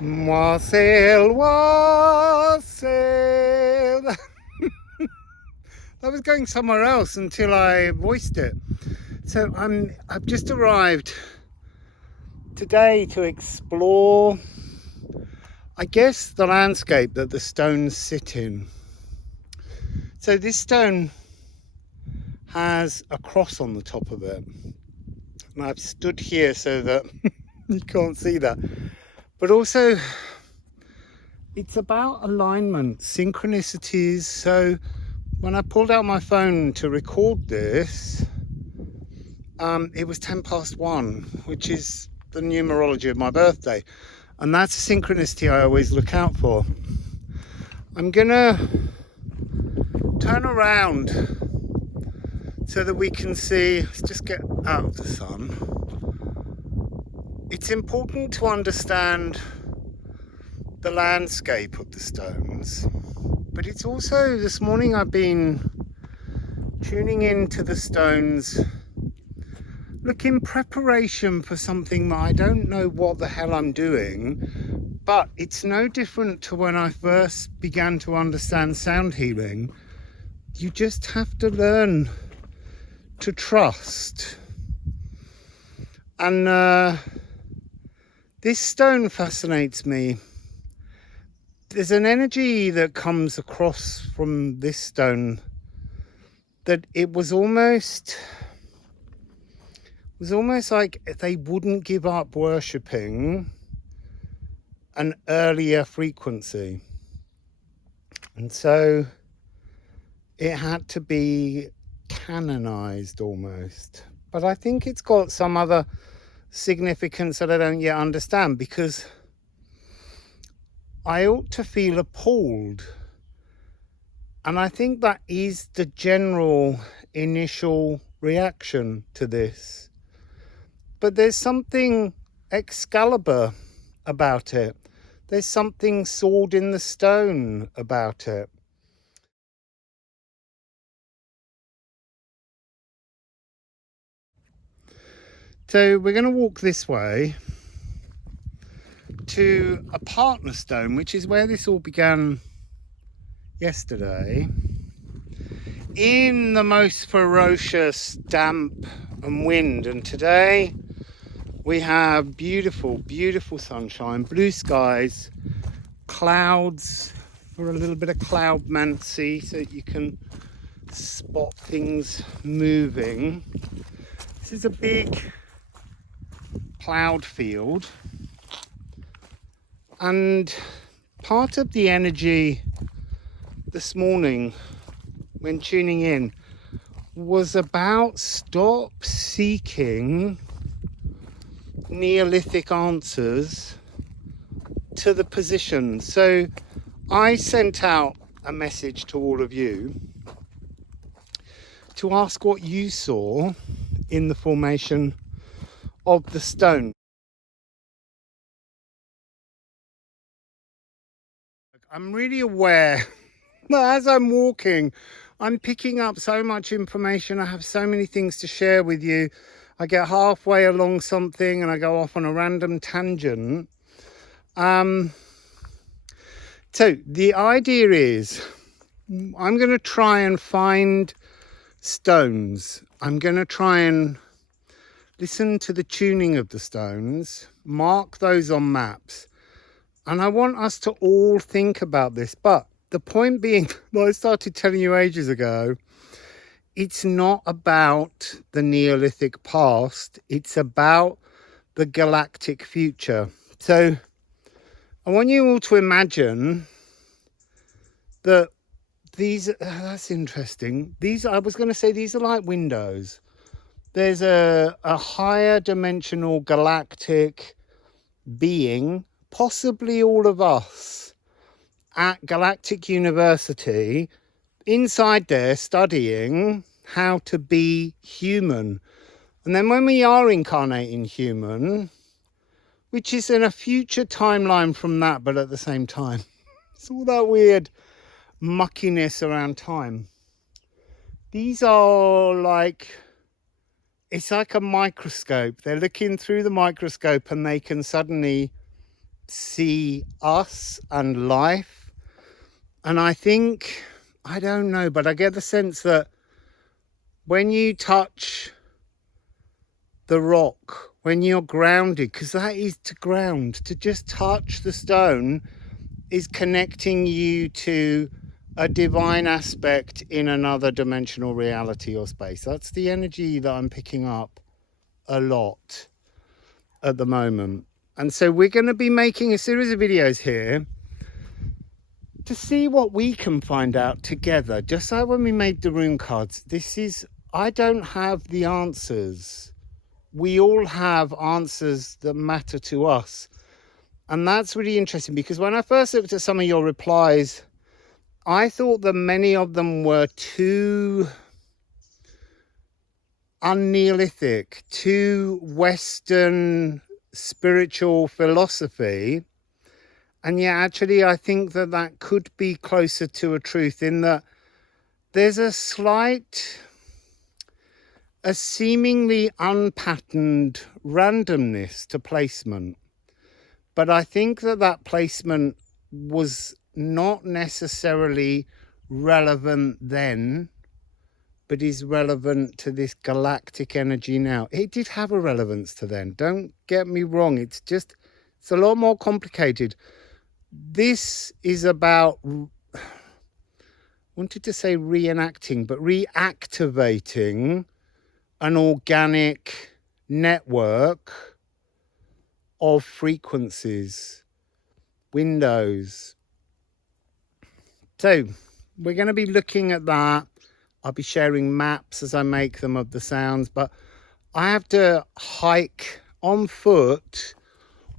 Wassail, wassail. I was going somewhere else until I voiced it. So I've just arrived today to explore, I guess, the landscape that the stones sit in. So this stone has a cross on the top of it. And I've stood here so that you can't see that. But also, it's about alignment, synchronicities. So when I pulled out my phone to record this, it was 1:10, which is the numerology of my birthday. And that's a synchronicity I always look out for. I'm gonna turn around so that we can see. Let's just get out of the sun. It's important to understand the landscape of the stones, but it's also, this morning I've been tuning into the stones, look, in preparation for something that I don't know what the hell I'm doing, but it's no different to when I first began to understand sound healing. You just have to learn to trust. And this stone fascinates me. There's an energy that comes across from this stone that it was almost like they wouldn't give up worshipping an earlier frequency. And so it had to be canonized almost. But I think it's got some other significance that I don't yet understand, because I ought to feel appalled. And I think that is the general initial reaction to this. But there's something Excalibur about it. There's something sword in the stone about it. So we're going to walk this way to a partner stone, which is where this all began yesterday, in the most ferocious damp and wind. And today we have beautiful, beautiful sunshine, blue skies, clouds for a little bit of cloudmancy so that you can spot things moving. This is a big cloud field, and part of the energy this morning when tuning in was about stop seeking Neolithic answers to the position. So I sent out a message to all of you to ask what you saw in the formation of the stone. I'm really aware that as I'm walking, I'm picking up so much information. I have so many things to share with you. I get halfway along something and I go off on a random tangent. So the idea is, I'm going to try and find stones. I'm going to try and listen to the tuning of the stones, mark those on maps. And I want us to all think about this. But the point being, what I started telling you ages ago, it's not about the Neolithic past. It's about the galactic future. So I want you all to imagine that these, that's interesting. I was going to say, these are like windows. There's a higher dimensional galactic being, possibly all of us, at Galactic University, inside there studying how to be human. And then when we are incarnating human, which is in a future timeline from that, but at the same time, it's all that weird muckiness around time. These are like, it's like a microscope. They're looking through the microscope and they can suddenly see us and life. And I think, I don't know, but I get the sense that when you touch the rock, when you're grounded, because that is to ground, to just touch the stone is connecting you to a divine aspect in another dimensional reality or space. That's the energy that I'm picking up a lot at the moment. And so we're going to be making a series of videos here to see what we can find out together. Just like when we made the rune cards, I don't have the answers. We all have answers that matter to us. And that's really interesting, because when I first looked at some of your replies, I thought that many of them were too un-Neolithic, too Western spiritual philosophy. And yet actually I think that that could be closer to a truth, in that there's a seemingly unpatterned randomness to placement. But I think that placement was not necessarily relevant then, but is relevant to this galactic energy now. It did have a relevance to then, don't get me wrong. It's a lot more complicated. This is about, wanted to say reenacting, but reactivating an organic network of frequencies, windows. So we're going to be looking at that. I'll be sharing maps as I make them of the sounds, but I have to hike on foot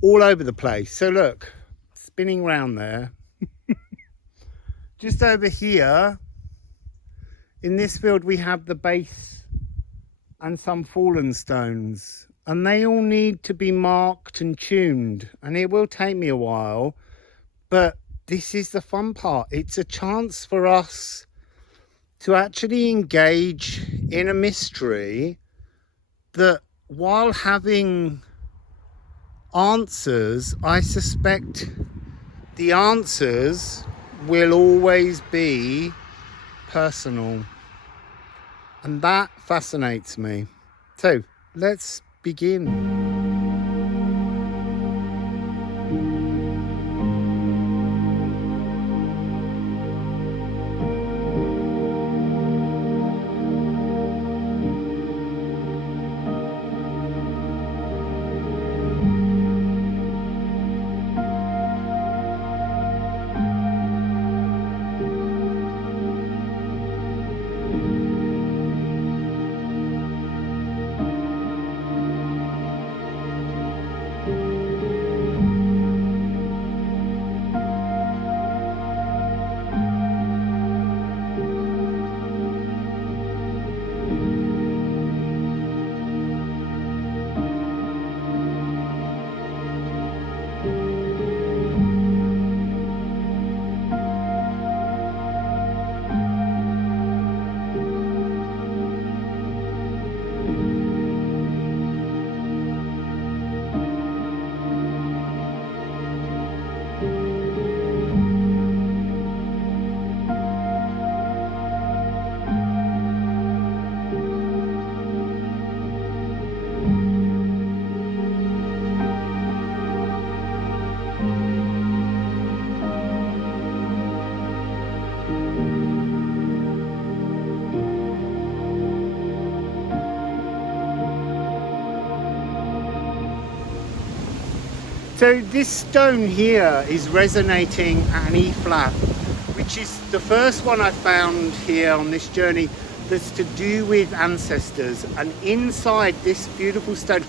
all over the place. So look, spinning round there. Just over here in this field we have the base and some fallen stones, and they all need to be marked and tuned, and it will take me a while, but this is the fun part. It's a chance for us to actually engage in a mystery that, while having answers, I suspect the answers will always be personal, and that fascinates me. So let's begin. So this stone here is resonating an E flat, which is the first one I found here on this journey that's to do with ancestors. And inside this beautiful stone,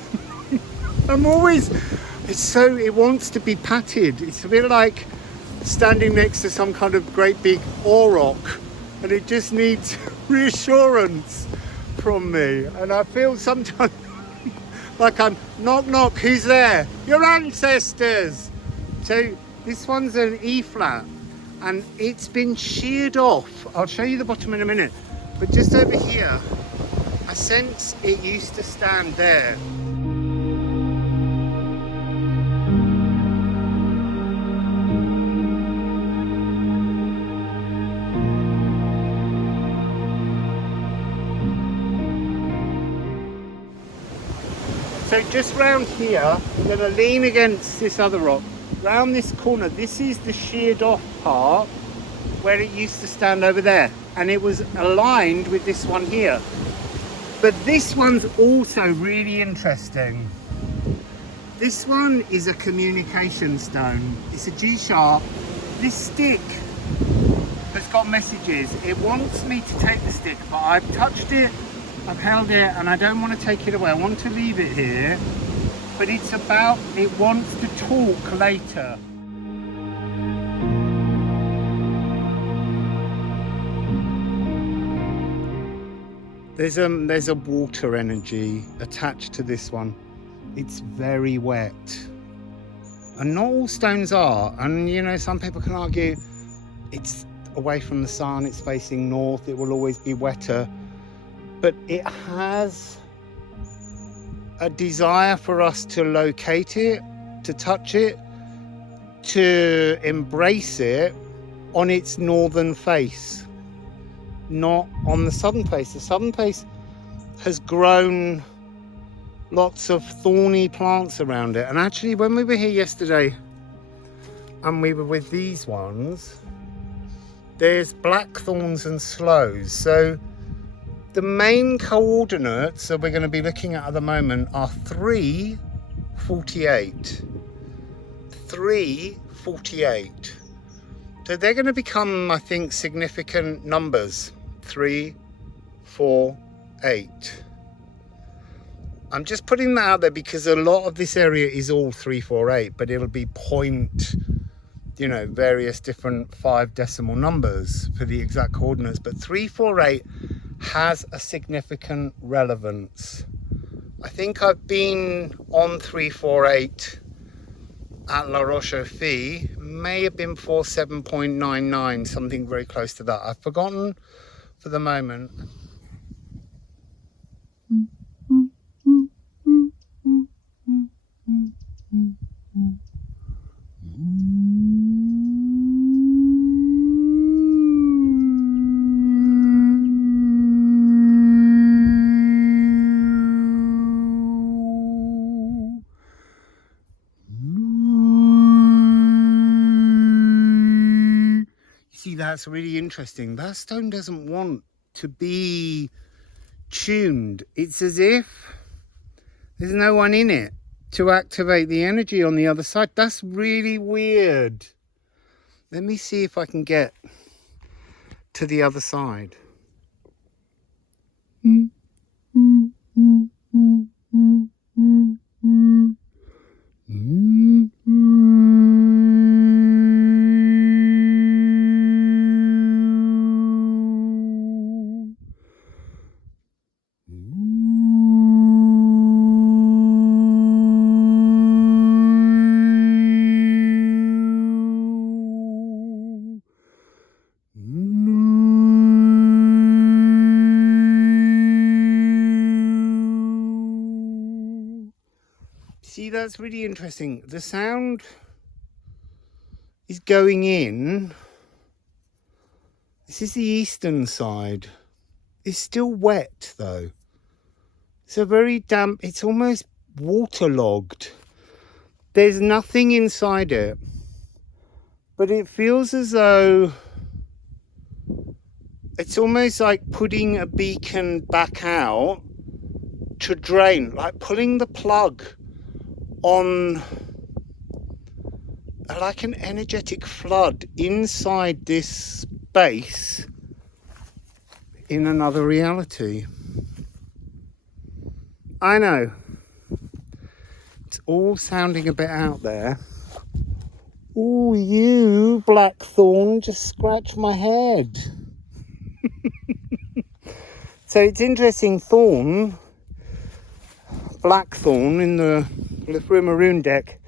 it wants to be patted. It's a bit like standing next to some kind of great big auroch, and it just needs reassurance from me. And I feel sometimes like I'm knock knock, who's there? Your ancestors. So this one's an E flat, and it's been sheared off. I'll show you the bottom in a minute, but just over here I sense it used to stand there. So just round here, I'm going to lean against this other rock. Round this corner, this is the sheared off part where it used to stand over there. And it was aligned with this one here. But this one's also really interesting. This one is a communication stone. It's a G sharp. This stick has got messages. It wants me to take the stick, but I've touched it, I've held it, and I don't want to take it away. I want to leave it here, but it's about, it wants to talk later. There's a water energy attached to this one. It's very wet. And not all stones are. And you know, some people can argue it's away from the sun, it's facing north, it will always be wetter. But it has a desire for us to locate it, to touch it, to embrace it on its northern face, not on the southern face. The southern face has grown lots of thorny plants around it. And actually, when we were here yesterday and we were with these ones, there's blackthorns and sloes. So the main coordinates that we're going to be looking at the moment are 348. 348. So they're going to become, I think, significant numbers. 3, 4, 8. I'm just putting that out there because a lot of this area is all 348, but it'll be point, you know, various different 5 decimal numbers for the exact coordinates. But 348 has a significant relevance. I think I've been on 348 at La Roche-aux-Fous, may have been 47.99, something very close to that. I've forgotten for the moment. See, that's really interesting. That stone doesn't want to be tuned. It's as if there's no one in it to activate the energy on the other side. That's really weird. Let me see if I can get to the other side. See, that's really interesting. The sound is going in. This is the eastern side. It's still wet though. It's a very damp, it's almost waterlogged. There's nothing inside it. But it feels as though it's almost like putting a beacon back out to drain, like pulling the plug on like an energetic flood inside this space in another reality. I know it's all sounding a bit out there. Oh, you blackthorn just scratched my head. So it's interesting, thorn, blackthorn in the Liffruma rune deck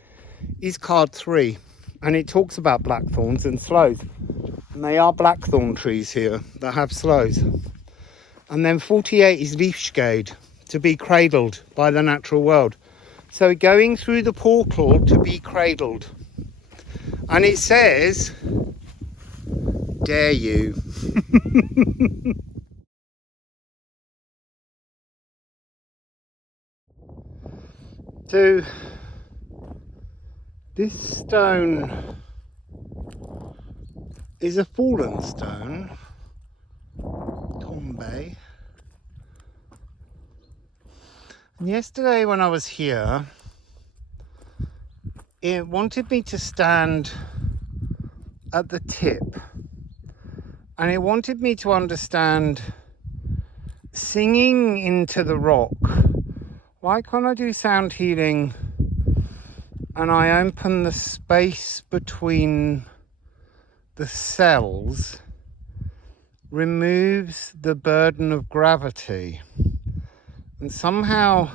is card 3, and it talks about blackthorns and sloes, and they are blackthorn trees here that have sloes. And then 48 is Leafshade, to be cradled by the natural world. So going through the portal to be cradled, and it says, dare you. So this stone is a fallen stone, tombe. And yesterday when I was here, it wanted me to stand at the tip, and it wanted me to understand singing into the rock. Why can't I do sound healing and I open the space between the cells, removes the burden of gravity? And somehow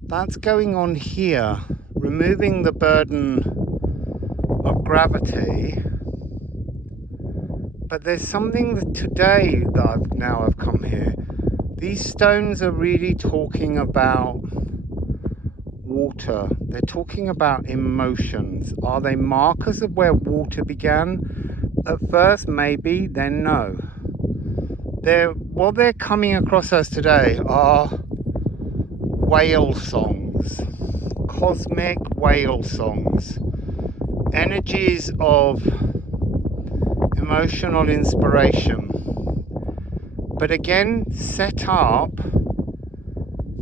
that's going on here, removing the burden of gravity. But there's something that today that I've come here. These stones are really talking about water. They're talking about emotions. Are they markers of where water began? At first, maybe, then no. What they're coming across us today are whale songs, cosmic whale songs, energies of emotional inspiration, but again set up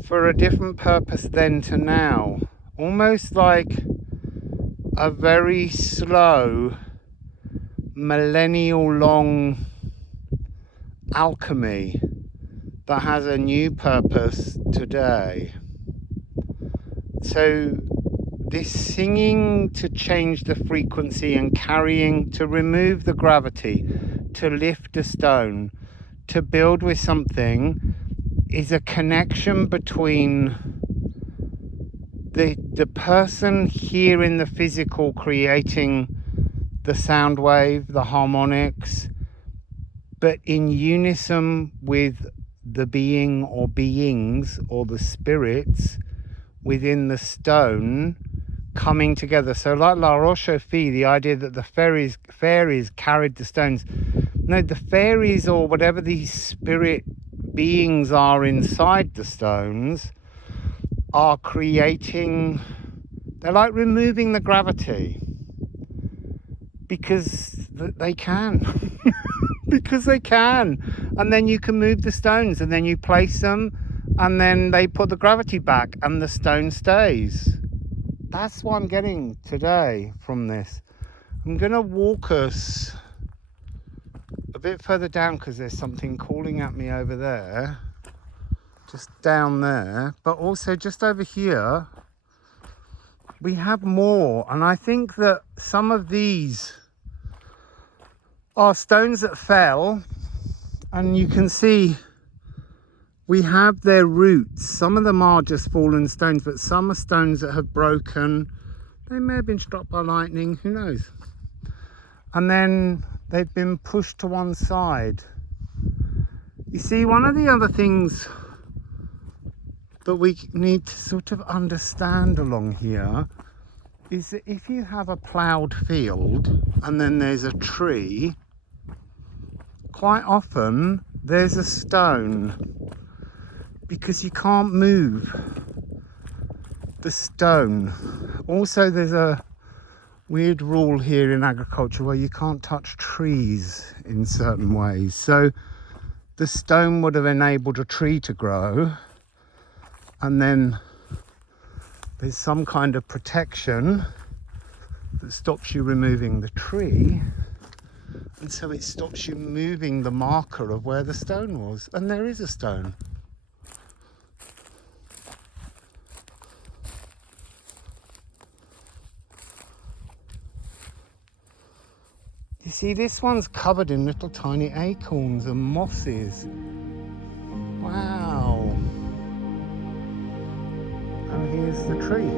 for a different purpose then to now, almost like a very slow millennial long alchemy that has a new purpose today. So this singing to change the frequency and carrying, to remove the gravity, to lift a stone, to build with something, is a connection between the person here in the physical creating the sound wave, the harmonics, but in unison with the being or beings or the spirits within the stone coming together. So like La Roche-au-Fée, the idea that the fairies carried the stones. No, the fairies, or whatever these spirit beings are inside the stones, are creating, they're like removing the gravity because they can. Because they can. And then you can move the stones and then you place them and then they put the gravity back and the stone stays. That's what I'm getting today from this. I'm going to walk us a bit further down because there's something calling at me over there, just down there, but also just over here we have more. And I think that some of these are stones that fell, and you can see we have their roots. Some of them are just fallen stones, but some are stones that have broken. They may have been struck by lightning, who knows? And then they've been pushed to one side. You see, one of the other things that we need to sort of understand along here is that if you have a ploughed field and then there's a tree, quite often there's a stone, because you can't move the stone. Also, there's a weird rule here in agriculture where you can't touch trees in certain ways. So the stone would have enabled a tree to grow, and then there's some kind of protection that stops you removing the tree, and so it stops you moving the marker of where the stone was. And there is a stone. You see, this one's covered in little tiny acorns and mosses. Wow. And here's the tree.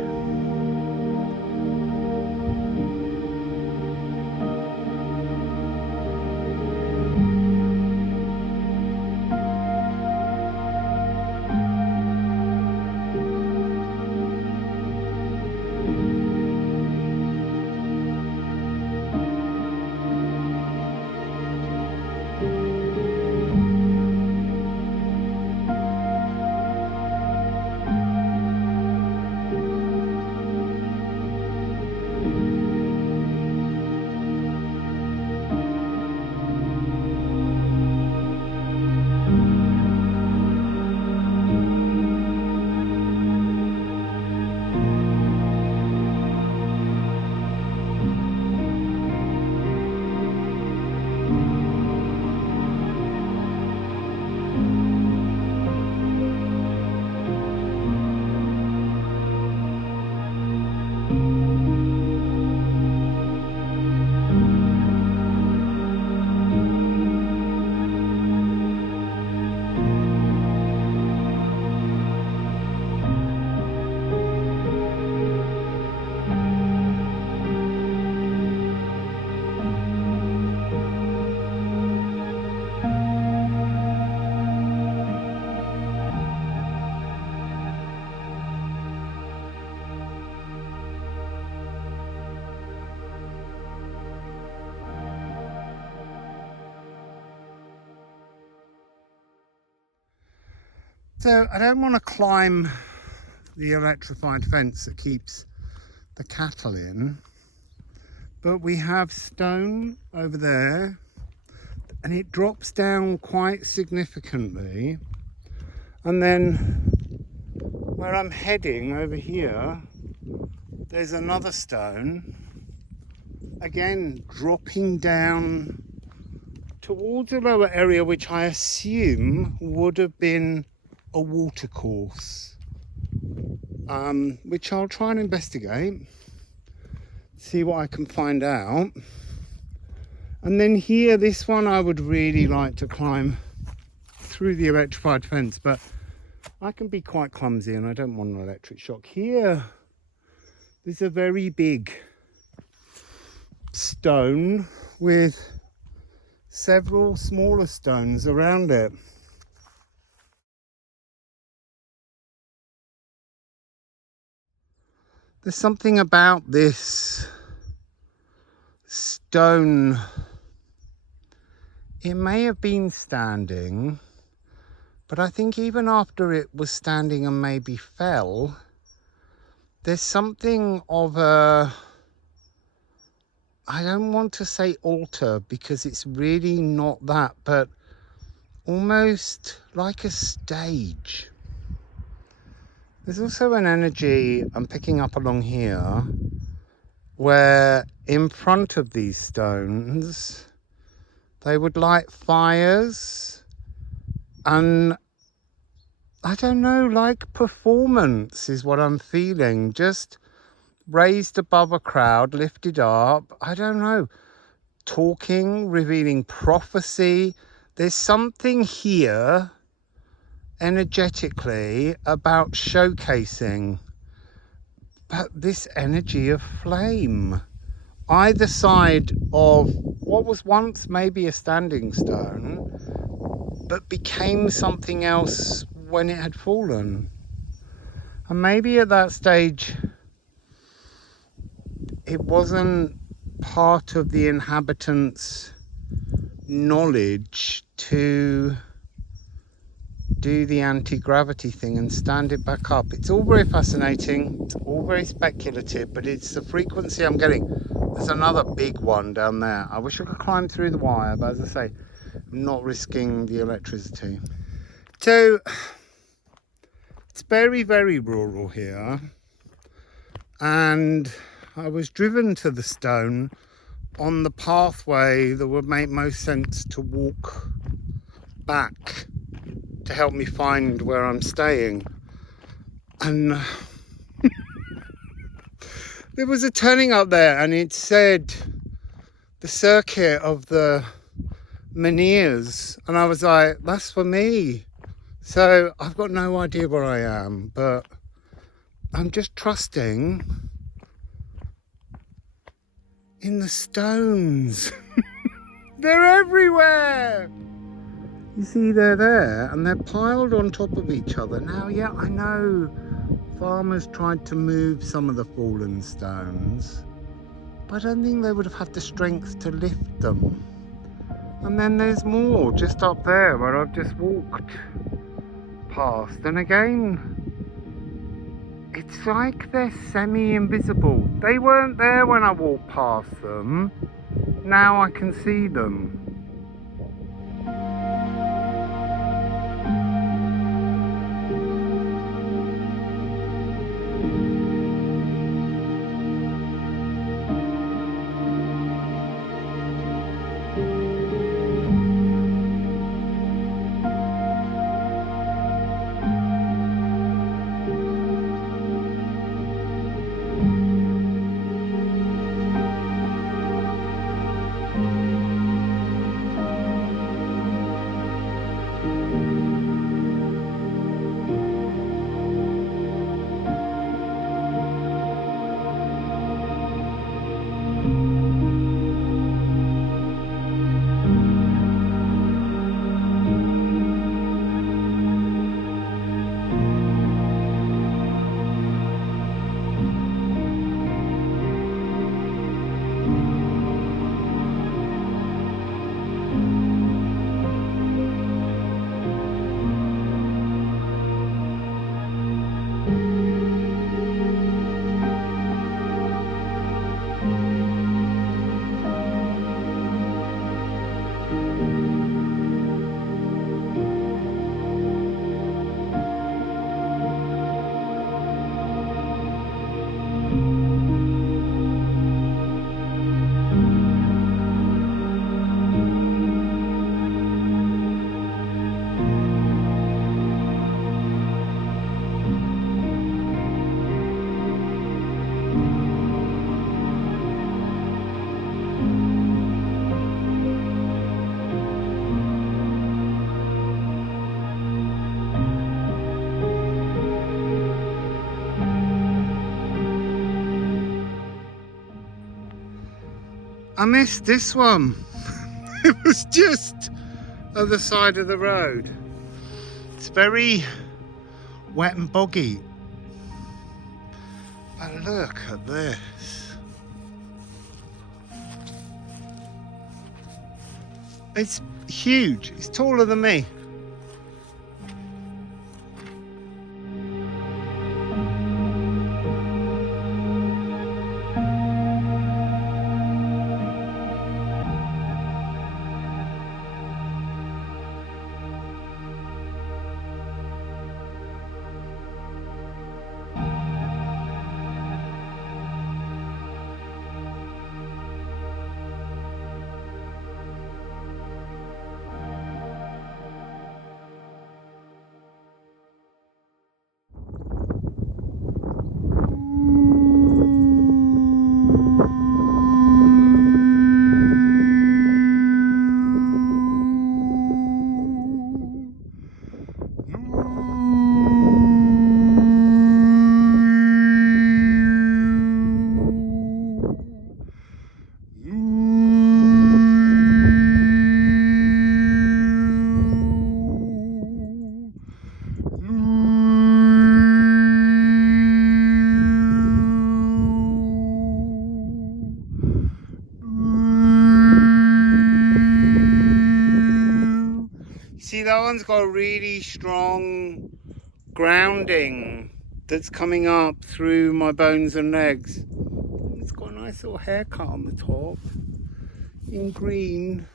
So I don't want to climb the electrified fence that keeps the cattle in, but we have stone over there and it drops down quite significantly, and then where I'm heading over here there's another stone again dropping down towards a lower area which I assume would have been a watercourse, which I'll try and investigate, see what I can find out. And then here, this one I would really like to climb through the electrified fence, but I can be quite clumsy and I don't want an electric shock. Here, there's a very big stone with several smaller stones around it. There's something about this stone. It may have been standing, but I think even after it was standing and maybe fell, there's something of a, I don't want to say altar because it's really not that, but almost like a stage. There's also an energy I'm picking up along here where in front of these stones they would light fires and I don't know, like performance is what I'm feeling, just raised above a crowd, lifted up, I don't know, talking, revealing prophecy. There's something here energetically about showcasing but this energy of flame either side of what was once maybe a standing stone but became something else when it had fallen. And maybe at that stage it wasn't part of the inhabitants' knowledge to do the anti-gravity thing and stand it back up. It's all very fascinating, it's all very speculative, but it's the frequency I'm getting. There's another big one down there. I wish I could climb through the wire, but as I say, I'm not risking the electricity. So it's very, very rural here, and I was driven to the stone on the pathway that would make most sense to walk back to help me find where I'm staying. And there was a turning up there and it said the circuit of the Menhirs, and I was like, that's for me. So I've got no idea where I am, but I'm just trusting in the stones. They're everywhere. You see, they're there and they're piled on top of each other. Now, yeah, I know farmers tried to move some of the fallen stones, but I don't think they would have had the strength to lift them. And then there's more just up there where I've just walked past. And again, it's like they're semi-invisible. They weren't there when I walked past them. Now I can see them. I missed this one. It was just other side of the road. It's very wet and boggy. But look at this. It's huge. It's taller than me. See, that one's got a really strong grounding that's coming up through my bones and legs. It's got a nice little haircut on the top in green.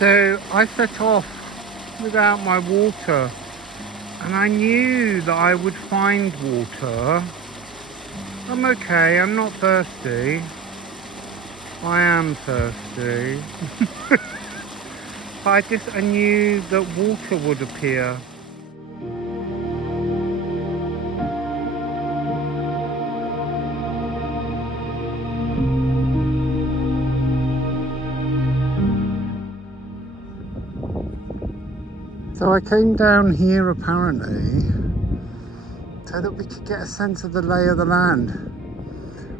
So I set off without my water, and I knew that I would find water. I'm okay, I'm not thirsty. I am thirsty. But I knew that water would appear. So I came down here apparently so that we could get a sense of the lay of the land.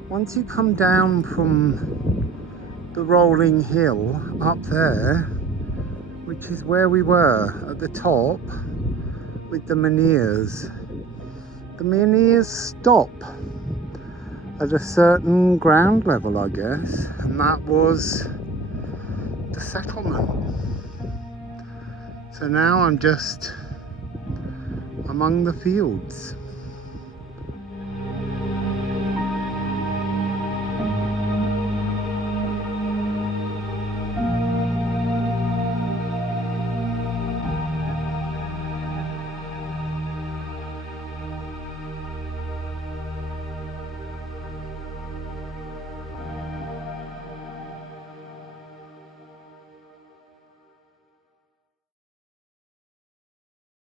Once you come down from the rolling hill up there, which is where we were at the top with the menhirs stop at a certain ground level, I guess, and that was the settlement. So now I'm just among the fields.